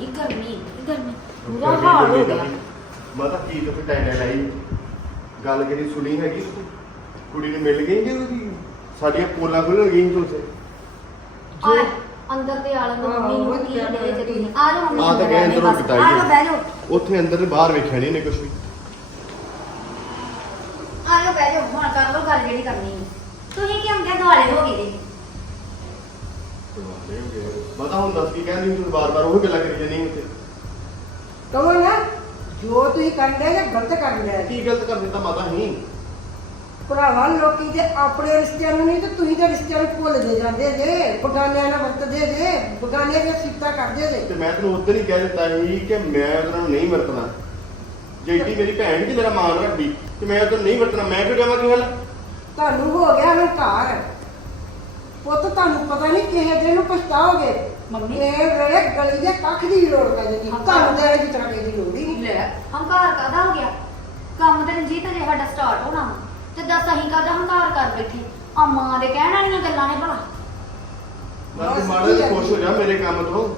ਇੰਨੀ ਗਰਮੀ ਇੰਨੀ ਗਰਮੀ। ਬੁਰਾ ਹਾਲ ਹੋ ਗਿਆ। ਮੈਂ ਤਾਂ ਕੀ ਤੋਂ ਟੈਂਡਰ ਆਈ ਗੱਲ ਕਿਹੜੀ ਸੁਣੀ ਹੈਗੀ? ਤੂੰ? ਕੁੜੀ ਨੂੰ ਮਿਲ ਗਈ ਕਿ ਉਹਦੀ ਸਾਡੀਆਂ ਪੋਲਾਂ ਖੁੱਲ ਗਈਆਂ ਤੂੰ ਉੱਥੇ। ਆ ਅੰਦਰ ਤੇ ਆਲਮ ਮੰਮੀ ਨੂੰ ਕੀ ਦੇ ਜੇ ਤੁਸੀਂ ਆ ਜਾਓ ਮੰਮੀ ਆ ਤਾਂ ਅੰਦਰ ਗਏ ਆ ਅੰਦਰੋਂ। ਬਿਤਾਈ ਆ। ਜਾਓ ਬਹਿ ਜਾਓ। ਉੱਥੇ ਅੰਦਰ ਤੇ ਬਾਹਰ ਵੇਖਿਆ ਨਹੀਂ ਨੇ ਕੁਝ ਵੀ। ਆ ਜਾਓ ਬਹਿ ਜਾਓ। ਹੁਣ ਕਰ ਲਓ ਗੱਲ ਜਿਹੜੀ ਕਰਨੀ ਹੈ। ਤੁਸੀਂ ਕੀ ਹੁੰਦੇ ਦੁਆਲੇ ਹੋ ਗਏ। ਜੀ ਮੈਂ ਤਾਂ ਹੁਣ ਦੱਸ ਕੀ ਕਹਿੰਦੀ ਤੂੰ ਬਾਰ-ਬਾਰ ਉਹ ਗੱਲਾਂ ਕਰੀ ਜਾਂਦੀ ਉੱਥੇ। ਕਹੋ ਨਾ ਜੋ ਤੁਸੀਂ ਕਰਦੇ ਜਾਂ ਗਲਤ ਕਰਦੇ ਆ ਕੀ ਗਲਤ ਕਰ ਦਿੱਤਾ ਮਾਤਾ ਹੀ ਭਰਾਵਾਂ ਲੋਕੀ ਤੇ ਆਪਣੇ ਰਿਸ਼ਤਿਆਂ ਨੂੰ ਨਹੀਂ ਤੇ ਤੁਸੀਂ ਤੇ ਰਿਸ਼ਤਿਆਂ ਨੂੰ ਭੁੱਲਦੇ ਜਾਂਦੇ ਜੇ ਬਗਾਨਿਆਂ ਨਾਲ ਵਰਤਦੇ ਜੇ ਬਗਾਨਿਆਂ ਦੀਆਂ ਸਿਫਤਾਂ ਕਰਦੇ ਜੇ। ਤੇ ਮੈਂ ਤੈਨੂੰ ਉਦੋਂ ਹੀ ਕਹਿ ਦਿੱਤਾ ਸੀ ਕਿ ਮੈਂ ਉਹਨਾਂ ਨੂੰ ਨਹੀਂ ਵਰਤਣਾ। ਜੇਡੀ ਮੇਰੀ ਭੈਣ ਕਿ ਮੇਰਾ ਮਾਨ ਰੱਖਦੀ ਤੇ ਮੈਂ ਉਦੋਂ ਨਹੀਂ ਵਰਤਣਾ ਮੈਂ ਕਿਉਂ ਜਾਵਾਂ ਕੀ ਹੱਲ ਤੁਹਾਨੂੰ ਹੋ ਗਿਆ ਹੰਕਾਰ ਪੁੱਤ ਤੁਹਾਨੂੰ ਪਤਾ ਨਹੀਂ ਕਿਹੇ ਦਿਨ ਨੂੰ ਪਛਤਾਓਗੇ। ਮੰਮੀ। ਇਹ ਵੇਲੇ ਗਲੀ ਦੇ ਕੱਖ ਦੀ ਵੀ ਲੋੜ ਪੈ ਜਾਂਦੀ। ਹਾਂ। ਤੁਹਾਨੂੰ ਦੇ ਦੀ ਤਰ੍ਹਾਂ ਦੀ ਲੋੜ ਹੀ ਨਹੀਂ। ਲੈ ਹੰਕਾਰ ਕਾਦਾ ਹੋ ਗਿਆ? ਕੰਮ ਤੇ ਰਣਜੀਤ ਜੇ ਸਾਡਾ ਸਟਾਰਟ ਹੋਣਾ ਵਾ। ਤੇ ਦੱਸ ਅਸੀਂ ਕਾਦਾ ਹੰਕਾਰ ਕਰ ਬੈਠੇ? ਆ ਮਾਂ ਦੇ ਕਹਿਣ ਵਾਲੀਆਂ ਗੱਲਾਂ ਨੇ ਭਲਾ। ਮੈਂ ਤੂੰ ਮਾੜਾ ਜਿਹਾ ਖੁਸ਼ ਹੋ ਜਾ ਮੇਰੇ ਕੰਮ ਤੋਂ।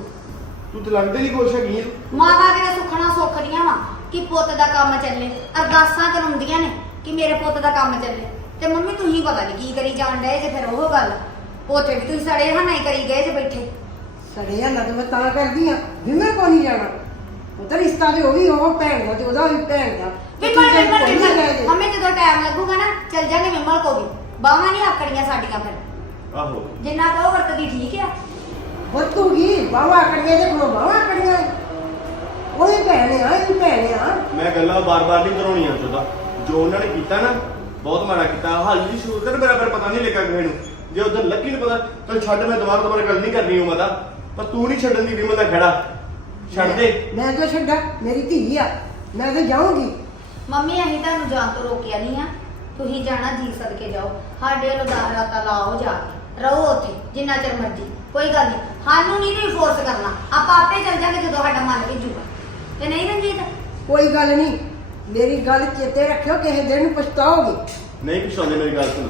ਤੂੰ ਤੇ ਲੱਗਦੇ ਨਹੀਂ ਖੁਸ਼ ਹੈਗੀ ਆਂ। ਮਾਤਾ ਕਿਹੜਾ ਸੁਖਣਾ ਸੁੱਖਦੀਆਂ ਵਾ ਕਿ ਪੁੱਤ ਦਾ ਕੰਮ ਚੱਲੇ। ਅਰਦਾਸਾਂ ਕਰਾਉਂਦੀਆਂ ਨੇ ਕਿ ਮੇਰੇ ਪੁੱਤ ਦਾ ਕੰਮ ਚੱਲੇ। ਤੇ ਮੰਮੀ ਤੁਸੀਂ ਪਤਾ ਨਹੀਂ ਕੀ ਕਰੀ ਜਾਣ ਡਏ ਜੇ ਫਿਰ ਉਹ ਗੱਲ। ਉੱਥੇ ਵੀ ਤੁਸੀਂ ਸੜੇ ਹਾਂ ਨਹੀਂ ਕਰੀ ਗਏ ਜੇ ਬੈਠੇ। ਸੜਿਆ ਨਾ ਤੇ ਮੈਂ ਤਾਂ ਕਰਦੀ ਆ। ਵੀ ਮੈਂ ਕੋ ਨਹੀਂ ਜਾਣਾ? ਉਹ ਤਾਂ ਰਿਸ਼ਤਾ ਤੇ ਉਹ ਵੀ ਉਹ ਭੈਣ ਦਾ ਤੇ ਉਹਦਾ ਵੀ ਭੈਣ ਦਾ। ਵੀ ਤੂੰ ਮੈਂ ਚੱਲ ਵਿਮਲ ਕੋਈ ਨੀ ਲੈ ਵਿਮਲ ਜੇ। ਮੰਮੀ ਜਦੋਂ ਟਾਈਮ ਲੱਗੂਗਾ ਨਾ ਚੱਲ ਜਾਗੇ ਵਿਮਲ ਕੋ ਵੀ। ਬਾਹਾਂ ਨਹੀਂ ਆਕੜੀਆਂ ਸਾਡੀਆਂ ਫਿਰ। ਆਹੋ। ਜਿੰਨਾ ਕਹੋ ਵਰਤਦੀ ਠੀਕ ਆ। ਵਰਤੂਗੀ। ਬਾਵਾ ਕੜੀਆਂ ਦੇ ਕੋਲ ਬਾਵਾ ਕੜੀਆਂ ਉਹਦੀ ਭੈਣ ਆ ਇਹਦੀ ਭੈਣ ਆ। ਮੈਂ ਗੱਲਾਂ ਬਾਰ-ਬਾਰ ਨਹੀਂ ਕਰਾਉਣੀਆਂ ਚਾਹੁੰਦਾ ਜੋ ਉਹਨਾਂ ਨੇ ਕੀਤਾ ਨਾ ਬਹੁਤ ਮਾੜਾ ਕੀਤਾ। ਹਾਲ ਜੀ ਸ਼ੁਰੂ ਕਰ ਮੇਰਾ ਫਿਰ ਪਤਾ ਨਹੀਂ ਲੱਗਾ ਕਿਸੇ ਨੂੰ। ਜੇ ਉਧਰ ਲੱਕੀ ਨੂੰ ਪਤਾ ਤਾਂ ਛੱਡ ਮੈਂ ਦੁਬਾਰਾ ਦੁਬਾਰਾ ਗੱਲ ਨਹੀਂ ਕਰਨੀ ਉਹ ਮਤਾ ਪਰ ਤੂੰ ਨਹੀਂ ਛੱਡਣ ਦੀ ਵਿਮਲ ਦਾ ਖੜਾ। ਛੱਡ ਦੇ। ਮੈਂ ਕਿਉਂ ਛੱਡਾ? ਮੇਰੀ ਧੀ ਆ। ਮੈਂ ਤੇ ਜਾਊਂਗੀ। ਮੰਮੀ ਅਸੀਂ ਤੁਹਾਨੂੰ ਜਾਣ ਤੋਂ ਰੋਕਿਆ ਨਹੀਂ ਆ। ਤੁਸੀਂ ਜਾਣਾ ਜੀ ਸਦਕੇ ਜਾਓ। ਸਾਡੇ ਵੱਲੋਂ ਦਸ ਰਾਤਾਂ ਲਾਓ ਜਾ ਕੇ। ਰਹੋ ਉੱਥੇ ਜਿੰਨਾ ਚਿਰ ਮਰਜ਼ੀ। ਕੋਈ ਗੱਲ ਨਹੀਂ। ਸਾਨੂੰ ਨਹੀਂ ਤੁਸੀਂ ਫੋਰਸ ਕਰਨਾ। ਆਪਾਂ ਆਪੇ ਚੱਲ ਜਾਾਂਗੇ ਜਦੋਂ ਸਾਡਾ ਮਨ ਭੇਜੂਗਾ। ਤੇ ਨਹੀਂ ਰਣਜੀਤ? ਕੋਈ ਗੱਲ ਨਹੀਂ। ਮੇਰੀ ਗੱਲ ਚੇਤੇ ਰੱਖਿਓ ਕਿਸੇ ਦਿਨ ਪਛਤਾਓਗੇ। ਨਹੀਂ ਪਿਛਾਉਂਦੇ ਮੇਰੀ ਗੱਲ ਸੁਣ।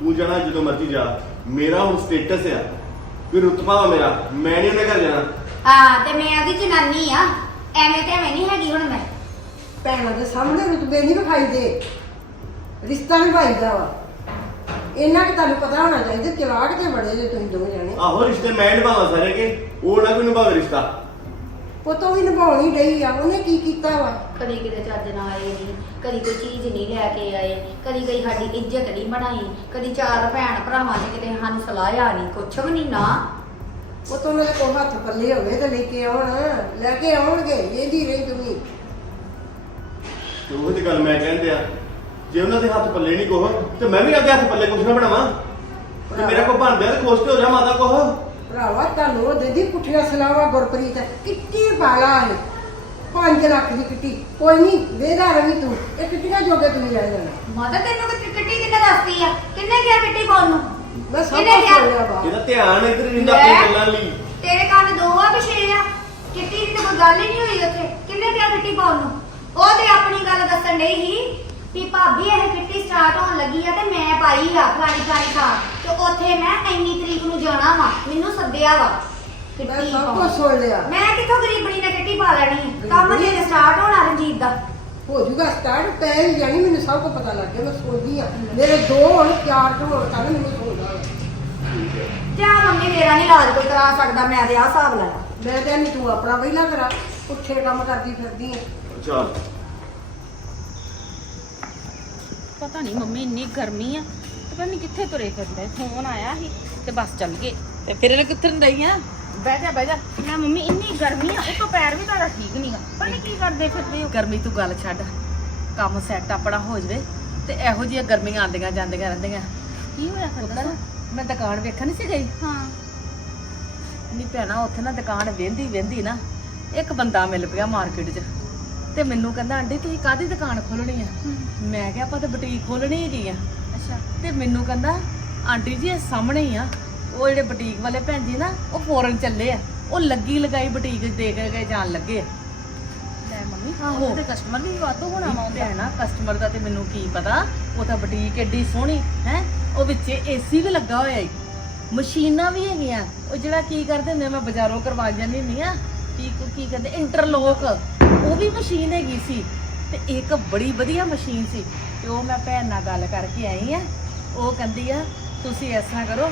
ਤੂੰ ਜਾਣਾ ਜਦੋਂ ਮਰਜ਼ੀ ਜਾ। ਮੇਰਾ ਹੁਣ ਸਟੇਟਸ ਆ। ਵੀ ਰੁਤਬਾ ਵਾ ਮੇਰਾ। ਮੈਂ ਨਹੀਂ ਉਹਨੇ ਘਰ ਜਾਣਾ। ਹਾਂ ਤੇ ਮੈਂ ਉਹਦੀ ਜਨਾਨੀ ਆ। ਐਵੇਂ ਤੇ ਐਵੇਂ ਨਹੀਂ ਹੈਗੀ ਹੁਣ ਮੈਂ। ਭੈਣਾਂ ਦੇ ਸਾਹਮਣੇ ਰੁਤਬੇ ਨਹੀਂ ਵਿਖਾਈ ਦੇ ਰਿਸ਼ਤਾ ਨਿਭਾਈਦਾ ਵਾ। ਇੰਨਾ ਕਿ ਤੁਹਾਨੂੰ ਪਤਾ ਹੋਣਾ ਚਾਹੀਦਾ ਚਲਾਕ ਤੇ ਬੜੇ ਜੇ ਤੁਸੀਂ ਦੋਵੇਂ ਜਾਣੇ। ਆਹੋ ਰਿਸ਼ਤੇ ਮੈਂ ਨਿਭਾਵਾਂ ਸਾਰੇ ਕੇ। ਉਹ ਨਾ ਕੋਈ ਨਿਭਾਵੇ ਰਿਸ਼ਤਾ। ਪੁੱਤੋਂ ਵੀ ਨਿਭਾਉਣੀ ਡਈ ਆ ਉਹਨੇ ਕੀ ਕੀਤਾ ਵਾ? ਕਦੀ ਕਿਤੇ ਚੱਜ ਨਾ ਆਏ ਨਹੀਂ ਕਦੀ ਕੋਈ ਚੀਜ਼ ਨਹੀਂ ਲੈ ਕੇ ਆਏ ਕਦੀ ਕੋਈ ਸਾਡੀ ਇੱਜ਼ਤ ਨਹੀਂ ਬਣਾਈ ਕਦੀ ਚਾਰ ਭੈਣ ਭਰਾਵਾਂ ਨੇ ਕਿਤੇ ਸਾਨੂੰ ਸਲਾਹਿਆ ਨਹੀਂ ਕੁਛ ਵੀ ਨਹੀਂ ਨਾ। ਪੁੱਤੋਂ ਦੇ ਕੋ ਹੱਥ ਪੱਲੇ ਹੋਵੇ ਤੇ ਲੈ ਕੇ ਆਉਣ ਲੈ ਕੇ ਆਉਣਗੇ ਇਹਦੀ ਰਹੀ ਤੁਸੀਂ ਤੇ ਉਹ ਤੇ ਗੱਲ ਮੈਂ ਕਹਿੰਦੇ ਆ ਜੇ ਉਹਨਾਂ ਦੇ ਹੱਥ ਪੱਲੇ ਨਹੀਂ ਕੋਹ ਤੇ ਮੈਂ ਵੀ ਆਪਦੇ ਹੱਥ ਪੱਲੇ ਕੁਛ ਨਾ ਬਣਾਵਾਂ। ਤੇ ਮੇਰਾ ਕੋ ਬਣ ਗਿਆ ਤੇ ਖੁਸ਼ ਤੇ ਹੋ ਜਾ ਮਾਤਾ ਕੋਹ। ਭਰਾਵਾ ਤੁਹਾਨੂੰ ਉਹ ਦੇ ਦੀ ਪੁੱਠੀਆਂ ਸਲਾਵਾ ਗੁਰਪ੍ਰੀਤ। ਕਿੱਟੀ ਪਾਲਾ ਹੈ 5 ਲੱਖ ਦੀ ਕਿੱਟੀ ਕੋਈ ਨਹੀਂ ਵੇਦਾ ਰਵੀ ਤੂੰ। ਇਹ ਕਿੱਟੀਆਂ ਜੋਗੇ ਤੁਸੀਂ ਲੈ ਜਾਣਾ ਮਾਤਾ ਤੈਨੂੰ ਕਿ ਕਿੱਟੀ ਕਿੰਨੇ ਦੱਸਦੀ ਆ? ਕਿੰਨੇ ਕਿਹਾ ਕਿੱਟੀ ਪਾਉਣ ਨੂੰ? ਮੈਂ ਸਭ ਕੁਝ ਕਿਹਾ? ਸੁਣਿਆ ਵਾ। ਇਹਦਾ ਧਿਆਨ ਇੱਧਰ ਰਹਿੰਦਾ ਲੈ। ਆਪਣੀ ਗੱਲਾਂ ਲਈ। ਤੇਰੇ ਕੰਨ ਦੋ ਆ ਪਿਛੇ ਆ। ਕਿੱਟੀ ਦੀ ਤਾਂ ਕੋਈ ਗੱਲ ਹੀ ਨਹੀਂ ਹੋਈ ਉੱਥੇ। ਕਿੰਨੇ ਕਿਹਾ ਕਿੱਟੀ ਪਾਉਣ ਨੂੰ? ਉਹ ਤੇ ਆਪਣੀ ਗੱਲ ਦੱਸਣ ਡਈ ਸੀ। ਵੀ ਭਾਬੀ ਇਹ ਕਿੱਟੀ ਸਟਾਰਟ ਹੋਣ ਲੱਗੀ ਆ ਤੇ ਮੈਂ ਪਾਈ ਆ ਫਲਾਣੀ ਫਲਾਣੀ ਥਾਂ। ਤੇ ਉੱਥੇ ਮੈਂ ਇੰਨੀ ਤਰੀਕ ਨੂੰ ਜਾਣਾ ਵਾ ਮੈਨੂੰ ਸੱਦਿਆ ਵਾ। ਮੈਂ ਕਿੱਟੀ ਸਭ ਕੁਝ ਪਾਉਣ ਸੁਣ ਲਿਆ। ਮੈਂ ਕਿੱਥੋਂ ਗਰੀਬਣੀ ਨੇ ਕਿੱਟੀ ਪਾ ਲੈਣੀ ਆ? ਕੰਮ ਜੇ ਸਟਾਰਟ ਹੋਣਾ ਰਣਜੀਤ ਦਾ। ਹੋ ਜੂਗਾ ਸਟਾਰਟ ਤੈ ਹੀ ਜਾਣੀ ਮੈਨੂੰ ਸਭ ਕੁਝ ਪਤਾ ਲੱਗ ਗਿਆ ਮੈਂ ਸੋਚਦੀ ਆ। ਮੇਰੇ ਦੋ ਹੁਣ ਚਾਰ ਤੋਂ ਹੁਣ ਤੱਕ ਮੈਨੂੰ ਸੋਚਦਾ ਜਾ ਮੰਮੀ ਮੇਰਾ ਨਹੀਂ ਇਲਾਜ ਕੋਈ ਕਰਾ ਸਕਦਾ ਮੈਂ ਤੇ ਆਹ ਹਿਸਾਬ ਲਾਇਆ। ਮੈਂ ਤਾਂ ਨਹੀਂ ਤੂੰ ਆਪਣਾ ਪਹਿਲਾਂ ਕਰਾ ਪੁੱਠੇ ਕੰਮ ਕਰਦੀ ਫਿਰਦੀ ਆ। ਚੱਲ। ਪਤਾ ਨਹੀਂ ਮੰਮੀ ਇੰਨੀ ਗਰਮੀ ਆ ਤੇ ਪਤਾ ਨਹੀਂ ਕਿੱਥੇ ਤੁਰੇ ਫਿਰਦੇ। ਫੋਨ ਆਇਆ ਸੀ ਤੇ ਬਸ ਚੱਲ ਗਏ ਤੇ ਫਿਰ ਇਹਨੇ ਕਿੱਥੇ ਨੂੰ ਡਈ ਆ? ਬਹਿ ਜਾ ਬਹਿ ਜਾ। ਮੈਂ ਮੰਮੀ ਇੰਨੀ ਗਰਮੀ ਆ ਉਤੋਂ ਪੈਰ ਵੀ ਤੁਹਾਡਾ ਠੀਕ ਨਹੀਂਗਾ ਪਤਾ ਨਹੀਂ ਕੀ ਕਰਦੇ ਫਿਰਦੇ ਹੋ। ਗਰਮੀ ਤੂੰ ਗੱਲ ਛੱਡ। ਕੰਮ ਸੈੱਟ ਆਪਣਾ ਹੋ ਜਵੇ ਤੇ ਇਹੋ ਜਿਹੀਆਂ ਗਰਮੀਆਂ ਆਉਂਦੀਆਂ ਜਾਂਦੀਆਂ ਰਹਿੰਦੀਆਂ। ਕੀ ਹੋਇਆ ਫਿਰ ਦੱਸੋ? ਮੈਂ ਦੁਕਾਨ ਵੇਖਣ ਨਹੀਂ ਸੀ ਗਈ। ਹਾਂ। ਨਹੀਂ ਭੈਣਾ ਉੱਥੇ ਨਾ ਦੁਕਾਨ ਵੇਂਦੀ ਵੇਂਦੀ ਨਾ ਇੱਕ ਬੰਦਾ ਮਿਲ ਪਿਆ ਮਾਰਕੀਟ 'ਚ। ਤੇ ਮੈਨੂੰ ਕਹਿੰਦਾ ਆਂਟੀ ਤੁਸੀਂ ਕਾਹਦੀ ਦੁਕਾਨ ਖੋਲਣੀ ਆ? ਮੈਂ ਕਿਹਾ ਆਪਾਂ ਤਾਂ ਬੁਟੀਕ ਖੋਲਣੀ ਹੈਗੀ ਆ। ਅੱਛਾ। ਤੇ ਮੈਨੂੰ ਕਹਿੰਦਾ ਆਂਟੀ ਜੀ ਇਹ ਸਾਹਮਣੇ ਹੀ ਆ। ਉਹ ਜਿਹੜੇ ਬੁਟੀਕ ਵਾਲੇ ਭੈਣ ਜੀ ਨਾ ਉਹ ਫੋਰਨ ਚੱਲੇ ਆ। ਉਹ ਲੱਗੀ ਲਗਾਈ ਬੁਟੀਕ ਦੇ ਕੇ ਕੇ ਜਾਣ ਲੱਗੇ ਆ। ਲੈ ਮੰਮੀ ਆਹੋ। ਉਹਦੇ ਕਸਟਮਰ ਵੀ ਵਾਤੋਂ ਹੋਣਾ ਵਾ ਉਹਦਾ। ਭੈਣਾ ਕਸਟਮਰ ਦਾ ਤੇ ਮੈਨੂੰ ਕੀ ਪਤਾ ਉਹ ਤਾਂ ਬੁਟੀਕ ਏਡੀ ਸੋਹਣੀ ਹੈ? ਉਹ ਵਿੱਚ ਏਸੀ ਵੀ ਲੱਗਾ ਹੋਇਆ ਈ। ਮਸ਼ੀਨਾਂ ਵੀ ਹੈਗੀਆਂ। ਉਹ ਜਿਹੜਾ ਕੀ ਕਰਦੇ ਹੁੰਦੇ ਆ, ਮੈਂ ਬਾਜ਼ਾਰੋਂ ਕਰਵਾ ਜਾਂਦੀ ਹੁੰਦੀ ਆ ਕੀ ਕੀ ਕਹਿੰਦੇ ਇੰਟਰਲੋਕ। ਉਹ ਵੀ ਮਸ਼ੀਨ ਹੈਗੀ ਸੀ ਤੇ ਇੱਕ ਬੜੀ ਵਧੀਆ ਮਸ਼ੀਨ ਸੀ। ਤੇ ਉਹ ਮੈਂ ਭੈਣ ਨਾਲ ਗੱਲ ਕਰਕੇ ਆਈ ਆ। ਉਹ ਕਹਿੰਦੀ ਆ ਤੁਸੀਂ ਇਸ ਤਰ੍ਹਾਂ ਕਰੋ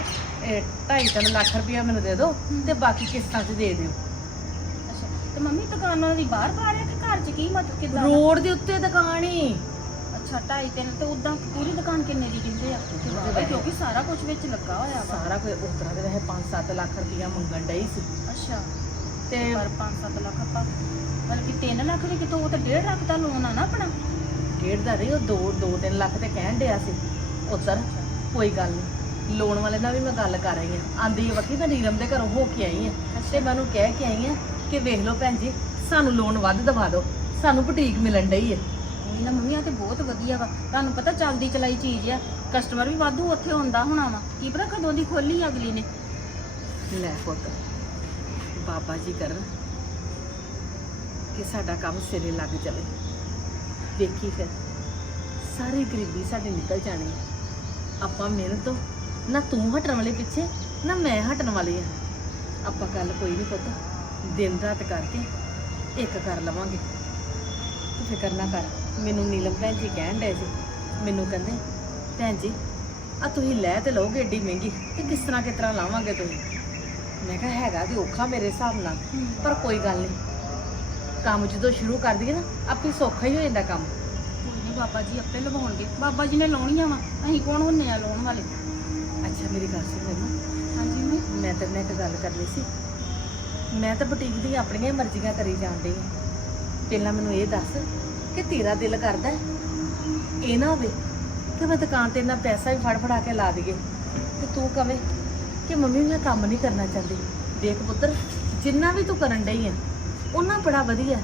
2.5 ਲੱਖ ਰੁਪਇਆ ਮੈਨੂੰ ਦੇ ਦਿਓ ਤੇ ਬਾਕੀ ਕਿਸ਼ਤਾਂ 'ਚ ਦੇ ਦਿਓ। ਅੱਛਾ ਤੇ ਮੰਮੀ ਦੁਕਾਨਾਂ ਦੀ ਬਾਹਰ ਬਾਹਰ ਹੈ ਕਿ ਘਰ 'ਚ ਕੀ ਮਤਲਬ ਕਿਦਾਂ? ਰੋਡ ਦੇ ਉੱਤੇ ਦੁਕਾਨ ਹੀ ਅੱਛਾ ਢਾਈ ਤਿੰਨ ਤੇ ਉਦਾਂ ਪੂਰੀ ਦੁਕਾਨ ਕਿੰਨੇ ਦੀ ਕਹਿੰਦੇ ਆ। ਕਿਉਂਕਿ ਸਾਰਾ ਕੁਝ ਵਿੱਚ ਲੱਗਾ ਹੋਇਆ ਸਾਰਾ ਕੋਈ ਉਸ ਤਰ੍ਹਾਂ ਦੇ ਵੈਸੇ 5-7 ਲੱਖ ਰੁਪਇਆ ਮੰਗਣ ਡਈ ਸੀ। ਅੱਛਾ। ਤੇ ਪਰ 5-7 ਲੱਖ ਆਪਾਂ ਬਲਕਿ 3 ਲੱਖ ਦੇ ਕਿਤੋਂ ਉਹ ਤਾਂ 1.5 ਲੱਖ ਦਾ ਲੋਨ ਆ ਨਾ ਆਪਣਾ। ਡੇਢ ਦਾ ਨਹੀਂ ਉਹ 2 2-3 ਲੱਖ ਤੇ ਕਹਿਣ ਡਿਆ ਸੀ। ਉਧਰ ਕੋਈ ਗੱਲ ਨਹੀਂ। ਲੋਨ ਵਾਲੇ ਨਾਲ ਵੀ ਮੈਂ ਗੱਲ ਕਰ ਰਹੀ ਹਾਂ। ਆਂਦੀ ਵਕੀ ਮੈਂ ਨੀਲਮ ਦੇ ਘਰੋਂ ਹੋ ਕੇ ਆਈ ਹਾਂ। ਤੇ ਮੈਂ ਉਹਨੂੰ ਕਹਿ ਕੇ ਆਈ ਹਾਂ ਕਿ ਵੇਖ ਲਓ ਭੈਣ ਜੀ ਸਾਨੂੰ ਲੋਨ ਵੱਧ ਦਵਾ ਦਿਓ। ਸਾਨੂੰ ਬੁਟੀਕ ਮਿਲਣ ਡਈ ਹੈ ਉਹੀ ਨਾ ਮੰਮੀ ਆ ਤੇ ਬਹੁਤ ਵਧੀਆ ਵਾ। ਤੁਹਾਨੂੰ ਪਤਾ ਚੱਲਦੀ ਚਲਾਈ ਚੀਜ਼ ਆ। ਕਸਟਮਰ ਵੀ ਵਾਧੂ ਉੱਥੇ ਹੁੰਦਾ ਹੋਣਾ ਵਾ। ਕੀ ਪਤਾ ਕਦੋਂ ਦੀ ਖੋਲੀ ਆ ਅਗਲੀ ਨੇ। ਲੈ ਪੁੱਤ ਬਾਬਾ ਜੀ ਕਰਨ ਕਿ ਸਾਡਾ ਕੰਮ ਸਿਰੇ ਲੱਗ ਜਾਵੇ। ਵੇਖੀ ਫਿਰ, ਸਾਰੀ ਗਰੀਬੀ ਸਾਡੀ ਨਿਕਲ ਜਾਣੀ ਹੈ। ਆਪਾਂ ਮਿਹਨਤ ਤੋਂ ਨਾ ਤੂੰ ਹਟਣ ਵਾਲੇ ਪਿੱਛੇ, ਨਾ ਮੈਂ ਹਟਣ ਵਾਲੀ ਆ। ਆਪਾਂ ਗੱਲ ਕੋਈ ਨਹੀਂ ਪੁੱਤ, ਦਿਨ ਰਾਤ ਕਰਕੇ ਇੱਕ ਕਰ ਲਵਾਂਗੇ। ਤੂੰ ਫਿਕਰ ਨਾ ਕਰ, ਮੈਨੂੰ ਨੀਲਮ ਭੈਣ ਜੀ ਕਹਿਣ ਡਏ ਸੀ। ਮੈਨੂੰ ਕਹਿੰਦੇ, ਭੈਣ ਜੀ ਆ ਤੁਸੀਂ ਲੈ ਤੇ ਲਓਗੇ ਏਡੀ ਮਹਿੰਗੀ, ਤੇ ਕਿਸ ਤਰ੍ਹਾਂ ਕਿਸ ਤਰ੍ਹਾਂ ਲਾਵਾਂਗੇ ਤੁਸੀਂ? ਮੈਂ ਕਿਹਾ ਹੈਗਾ ਤੇ ਔਖਾ ਮੇਰੇ ਹਿਸਾਬ ਨਾਲ। ਪਰ ਕੋਈ ਗੱਲ ਨਹੀਂ। ਕੰਮ ਜਦੋਂ ਸ਼ੁਰੂ ਕਰ ਦਈਏ ਨਾ ਆਪੇ ਸੌਖਾ ਹੀ ਹੋ ਜਾਂਦਾ ਕੰਮ। ਕੋਈ ਨਹੀਂ ਬਾਬਾ ਜੀ ਆਪੇ ਲਵਾਉਣਗੇ। ਬਾਬਾ ਜੀ ਨੇ ਲਾਉਣੀਆਂ ਵਾ। ਅਸੀਂ ਕੌਣ ਹੁੰਨੇ ਆ ਲਾਉਣ ਵਾਲੇ? ਅੱਛਾ ਮੇਰੀ ਗੱਲ ਸੁਣ ਮੈਨੂੰ। ਹਾਂਜੀ ਮੈਂ। ਤੇਰੇ ਨਾਲ ਇੱਕ ਗੱਲ ਕਰਨੀ ਸੀ। ਮੈਂ ਤਾਂ ਬੁਟੀਕ ਦੀਆਂ ਆਪਣੀਆਂ ਹੀ ਮਰਜ਼ੀਆਂ ਕਰੀ ਜਾਂਦੀ ਹਾਂ ਪਹਿਲਾਂ ਮੈਨੂੰ ਇਹ ਦੱਸ ਕਿ ਤੇਰਾ ਦਿਲ ਕਰਦਾ ਹੈ? ਇਹ ਨਾ ਹੋਵੇ ਕਿ ਮੈਂ ਦੁਕਾਨ ਤੇ ਇੰਨਾ ਪੈਸਾ ਵੀ ਫੜ ਫੜਾ ਕੇ ਲਾ ਦਈਏ। ਤੇ ਤੂੰ ਕਵੇਂ ਕਿ ਮੰਮੀ ਮੈਂ ਕੰਮ ਨਹੀਂ ਕਰਨਾ ਚਾਹੁੰਦੀ। ਦੇਖ ਪੁੱਤਰ ਜਿੰਨਾ ਵੀ ਤੂੰ ਕਰਨ ਡਈ ਆ ਉਹਨਾਂ ਬੜਾ ਵਧੀਆ।